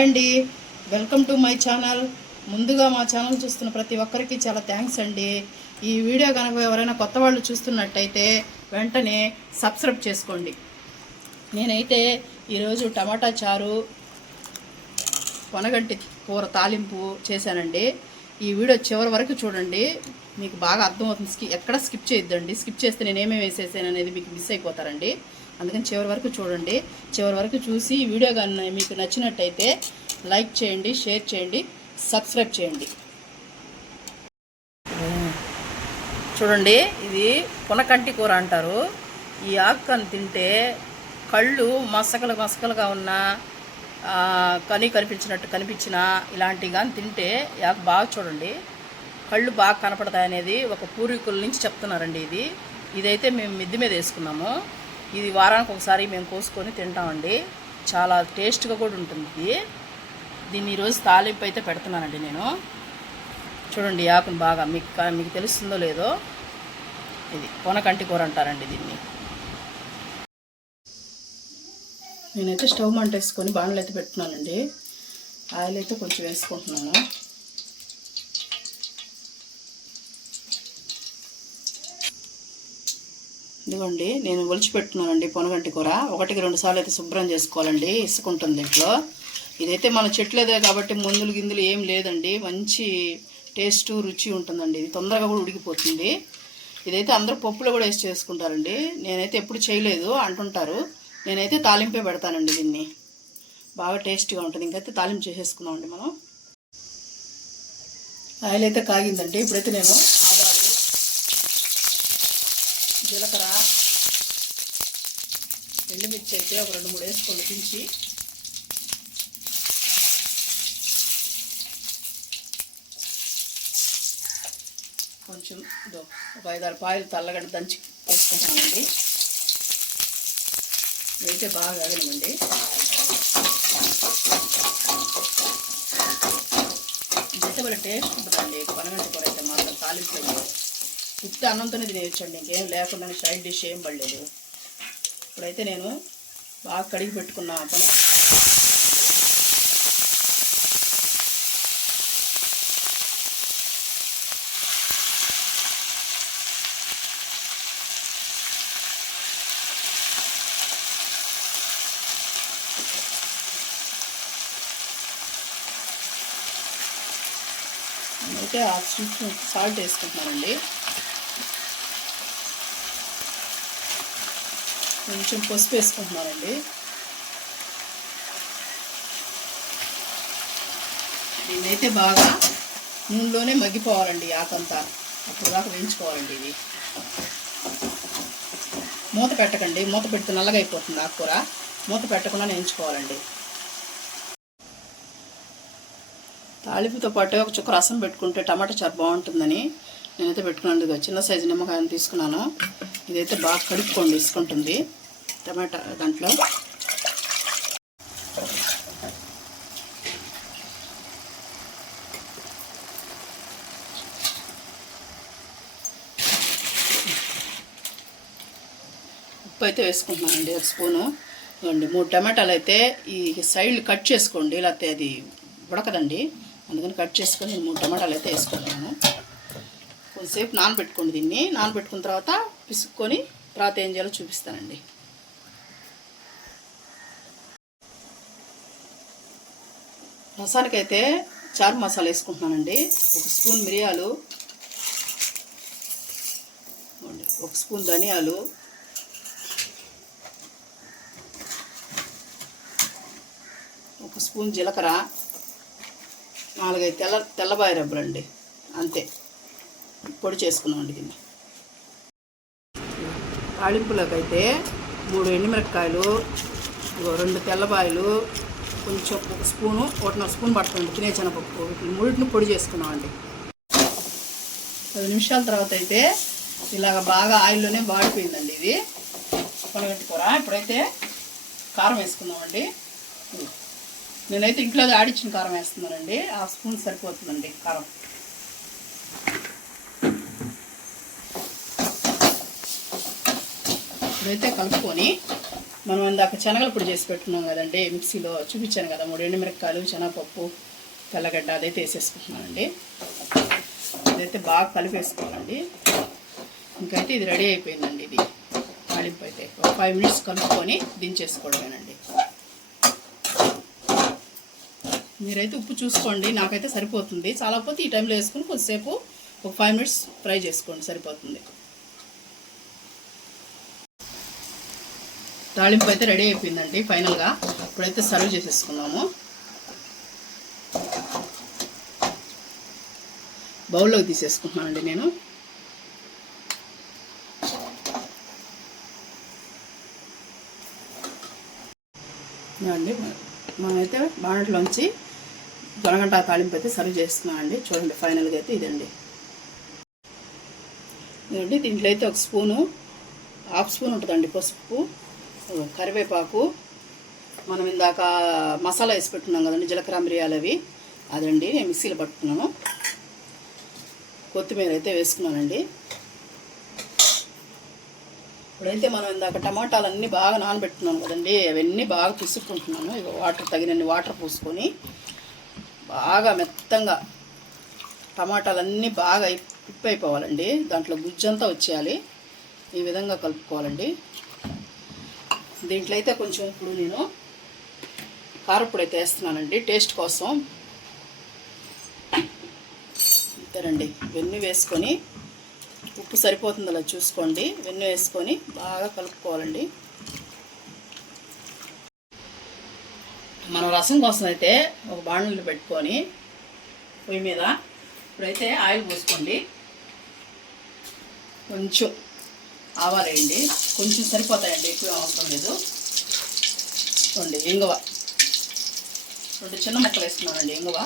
Hi అండి, welcome to my channel. ముందుగా మా ఛానల్ చూస్తున్న ప్రతి ఒక్కరికి చాలా థ్యాంక్స్ అండి. ఈ వీడియో కనుక ఎవరైనా కొత్త వాళ్ళు చూస్తున్నట్టయితే వెంటనే సబ్స్క్రైబ్ చేసుకోండి. నేనైతే ఈరోజు టమాటా చారు, పొనగంటి కూర తాలింపు చేశానండి. ఈ వీడియో చివరి వరకు చూడండి, మీకు బాగా అర్థమవుతుంది. ఎక్కడ స్కిప్ చేయొద్దండి. స్కిప్ చేస్తే నేను ఏమేమి వేసేసాను అనేది మీకు మిస్ అయిపోతారండి. అందుకని చివరి వరకు చూడండి. చివరి వరకు చూసి ఈ వీడియో కానీ మీకు నచ్చినట్టయితే లైక్ చేయండి, షేర్ చేయండి, సబ్స్క్రైబ్ చేయండి. చూడండి, ఇది పొనకంటి కూర అంటారు. ఈ ఆకుని తింటే కళ్ళు మసకలుగా ఉన్న కని కనిపించిన ఇలాంటివి కానీ తింటే ఆకు బాగా చూడండి కళ్ళు బాగా కనపడతాయి అనేది ఒక పూర్వీకుల నుంచి చెప్తున్నారండి. ఇదైతే మేము మిద్ది మీద వేసుకున్నాము. ఇది వారానికి ఒకసారి మేము కోసుకొని తింటామండి. చాలా టేస్ట్గా కూడా ఉంటుంది. దీన్ని ఈరోజు తాలింపు అయితే పెడుతున్నానండి నేను. చూడండి ఆకును బాగా మీకు తెలుస్తుందో లేదో. ఇది పొనకంటి కూర అంటారండి దీన్ని. నేనైతే స్టవ్ మంట వేసుకొని బాణలు అయితే పెట్టుకున్నానండి. ఆయిల్ అయితే కొంచెం వేసుకుంటున్నాను. ఇదిగోండి, నేను ఒలిచిపెట్టున్నానండి పొనగంటి కూర. 1-2 సార్లు అయితే శుభ్రం చేసుకోవాలండి, ఇసుకుంటుంది దీంట్లో. ఇదైతే మన చెట్లేదే కాబట్టి మందులు గిందులు ఏం లేదండి. మంచి టేస్ట్ రుచి ఉంటుందండి. ఇది తొందరగా కూడా ఉడికిపోతుంది. ఇదైతే అందరూ పప్పులో కూడా వేసి చేసుకుంటారండి. నేనైతే ఎప్పుడు చేయలేదు అంటుంటారు. నేనైతే తాలింపే పెడతానండి. దీన్ని బాగా టేస్ట్గా ఉంటుంది. ఇంకైతే తాలింపు చేసేసుకున్నామండి మనం. ఆయిల్ అయితే కాగిందండి. ఇప్పుడైతే నేను ఆవాలు, జీలకర్ర, ఎండుమిర్చి అయితే ఒక 2-3 వేసుకొని దించి కొంచెం ఒక 5-6 పాయలు తెల్లగడ్డ దంచి వేసుకుంటామండి. అయితే బాగా వేగనమండి. ఇదైతే వాళ్ళ టేస్ట్ ఉంటుందండి. పొనగంటి కూర అయితే మాత్రం తాలింపు ఉత్తి అన్నంతోనే తినేయచ్చండి. ఇంకేం లేకుండా సైడ్ డిష్ ఏం పడలేదు. ఇప్పుడైతే నేను బాగా కడిగి పెట్టుకున్న అయితే ఆ సాల్ట్ వేసుకుంటున్నానండి. కొంచెం పసుపు వేసుకుంటున్నానండి. దీన్నైతే బాగా నూనెలోనే మగ్గిపోవాలండి. ఆకంతా అప్పుడు దాకా వేయించుకోవాలండి. ఇది మూత పెట్టకండి. మూత పెడితే నల్లగా అయిపోతుంది ఆకుకూర. మూత పెట్టకుండా వేయించుకోవాలండి. తాలింపుతో పాటు ఒక చుక్క రసం పెట్టుకుంటే టమాటా చారు బాగుంటుందని నేనైతే పెట్టుకున్నాను. చిన్న సైజు నిమ్మకాయను తీసుకున్నాను. ఇదైతే బాగా కడుక్కోండి, ఇసుకుంటుంది టమాటా దాంట్లో. ఉప్పు అయితే వేసుకుంటున్నానండి 1 స్పూను. ఇవ్వండి 3 టమాటాలు అయితే ఈ సైడ్లు కట్ చేసుకోండి, లేకపోతే అది ఉడకదండి. అందుకని కట్ చేసుకొని 3 టమాటాలు అయితే వేసుకుంటున్నాను. కొంచెంసేపు నానబెట్టుకోండి. దీన్ని నానబెట్టుకున్న తర్వాత పిసుక్కొని తర్వాత ఏం చేయాలో చూపిస్తానండి. రసానికైతే చారు మసాలా వేసుకుంటున్నానండి. 1 స్పూన్ మిరియాలు, 1 స్పూన్ ధనియాలు, 1 స్పూన్ జీలకర్ర, 4-5 తెల్లబాయ రబ్బలండి. అంతే, పొడి చేసుకున్నామండి దీన్ని. తాళింపులోకి అయితే 3 ఎండుమిరపకాయలు, 2 తెల్లబాయలు, కొంచెం 1 స్పూను, 1.5 స్పూన్ పడుతుంది తినే శనగపప్పు. 3ని పొడి చేసుకున్నామండి. 10 నిమిషాల తర్వాత అయితే ఇలాగ బాగా ఆయిల్లోనే వాడిపోయిందండి ఇది పొనగంటి కూర. ఇప్పుడైతే కారం వేసుకుందామండి. నేనైతే ఇంట్లో ఆడిచ్చిన కారం వేస్తున్నానండి. 1/2 స్పూన్ సరిపోతుందండి కారం. ఇదైతే కలుపుకొని మనం ఇందాక శనగలు పొడి చేసి పెట్టుకున్నాం కదండి, మిక్సీలో చూపించాను కదా, 3 ఎండుమిరపకాయలు, శనగపప్పు, తెల్లగడ్డ అదైతే వేసేసుకుంటున్నానండి. అదైతే బాగా కలిపేసుకోవాలండి. ఇంకైతే ఇది రెడీ అయిపోయిందండి. ఇది తాలింపు అయితే ఒక 5 మినిట్స్ కలుపుకొని దించేసుకోవడమేనండి. మీరైతే ఉప్పు చూసుకోండి, నాకైతే సరిపోతుంది. చాలాపోతే ఈ టైంలో వేసుకొని కొద్దిసేపు ఒక 5 మినిట్స్ ఫ్రై చేసుకోండి, సరిపోతుంది. తాలింపు అయితే రెడీ అయిపోయిందండి ఫైనల్గా. ఇప్పుడైతే సర్వ్ చేసేసుకున్నాము. బౌల్లోకి తీసేసుకుంటున్నానండి నేను. అండి మనమైతే బాణట్లోంచి జొన్నగంట తాలింపు అయితే సర్వ్ చేస్తున్నామండి. చూడండి ఫైనల్గా అయితే ఇదండి. ఇదండి దీంట్లో అయితే ఒక స్పూను, హాఫ్ స్పూన్ ఉంటుందండి పసుపు, కరివేపాకు, మనం ఇందాక మసాలా వేసి పెట్టుకున్నాం కదండి, జీలకర్ర మిరియాలు అవి, అదండి నేను మిక్సీలో పట్టుకున్నాను. కొత్తిమీర అయితే వేసుకున్నానండి. ఇప్పుడైతే మనం ఇందాక టమాటాలన్నీ బాగా నానబెట్టుకున్నాం కదండి, అవన్నీ బాగా పిసుక్కుంటున్నాను. ఇక వాటర్ తగినన్ని వాటర్ పోసుకొని బాగా మెత్తంగా టమాటాలన్నీ బాగా అయిపోవాలండి. దాంట్లో గుజ్జంతా వచ్చేయాలి. ఈ విధంగా కలుపుకోవాలండి. దీంట్లో అయితే కొంచెం ఇప్పుడు నేను కారపొడి అయితే వేస్తున్నానండి టేస్ట్ కోసం. అంతేనండి, ఇవన్నీ వేసుకొని ఉప్పు సరిపోతుంది అలా చూసుకోండి. ఇవన్నీ వేసుకొని బాగా కలుపుకోవాలండి. మనం రసం కోసం అయితే ఒక బాణలిలో పెట్టుకొని పొయ్యి మీద ఇప్పుడైతే ఆయిల్ పోసుకోండి. కొంచెం ఆవాలు వేయండి, కొంచెం సరిపోతాయండి, ఎక్కువ అవసరం లేదు. చూడండి ఇంగువ 2 చిన్న ముక్కలు వేసుకున్నానండి ఇంగువ.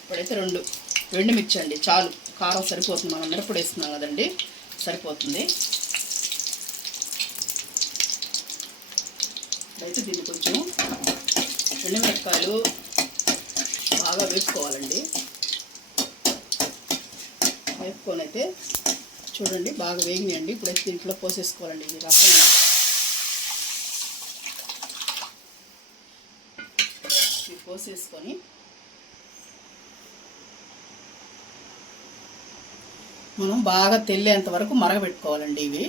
ఇప్పుడైతే 2 ఎండుమిర్చి అండి, చాలు, కారం సరిపోతుంది. మనం మిరపొడి వేస్తున్నాం కదండి, సరిపోతుంది. ఇప్పుడైతే దీన్ని కొంచెం ఎండుమిరపకాయలు బాగా వేసుకోవాలండి. వేపుకొని అయితే చూడండి బాగా వేగినాయండి. ఇప్పుడైతే దీంట్లో పోసేసుకోవాలండి. ఇది రసం పోసేసుకొని మనం బాగా తెల్లేంత వరకు మరగబెట్టుకోవాలండి. ఇవి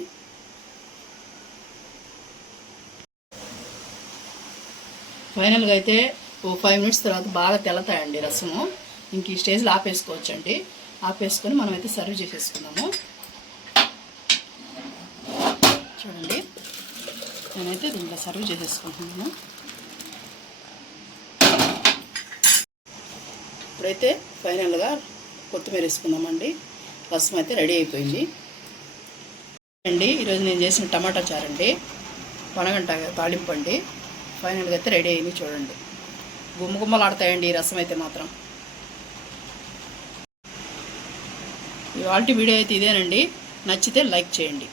ఫైనల్గా అయితే ఓ 5 మినిట్స్ తర్వాత బాగా తెల్లతాయండి రసము. ఇంక ఈ స్టేజ్లో ఆపేసుకోవచ్చండి. ఆపేసుకొని మనమైతే సర్వ్ చేసేసుకున్నాము. చూడండి నేనైతే దీంట్లో సర్వ్ చేసేసుకుంటున్నాను. ఇప్పుడైతే ఫైనల్గా కొత్తిమీర వేసుకుందామండి. రసం అయితే రెడీ అయిపోయింది అండి. ఈరోజు నేను చేసిన టమాటా చారు అండి, పనగంట తాలింపు అండి. ఫైనల్గా అయితే రెడీ అయింది. చూడండి గుమ్మగుమ్మలాడతాయండి ఈ రసం అయితే మాత్రం. ఇవాల్టి వీడియో అయితే ఇదేనండి. నచ్చితే లైక్ చేయండి.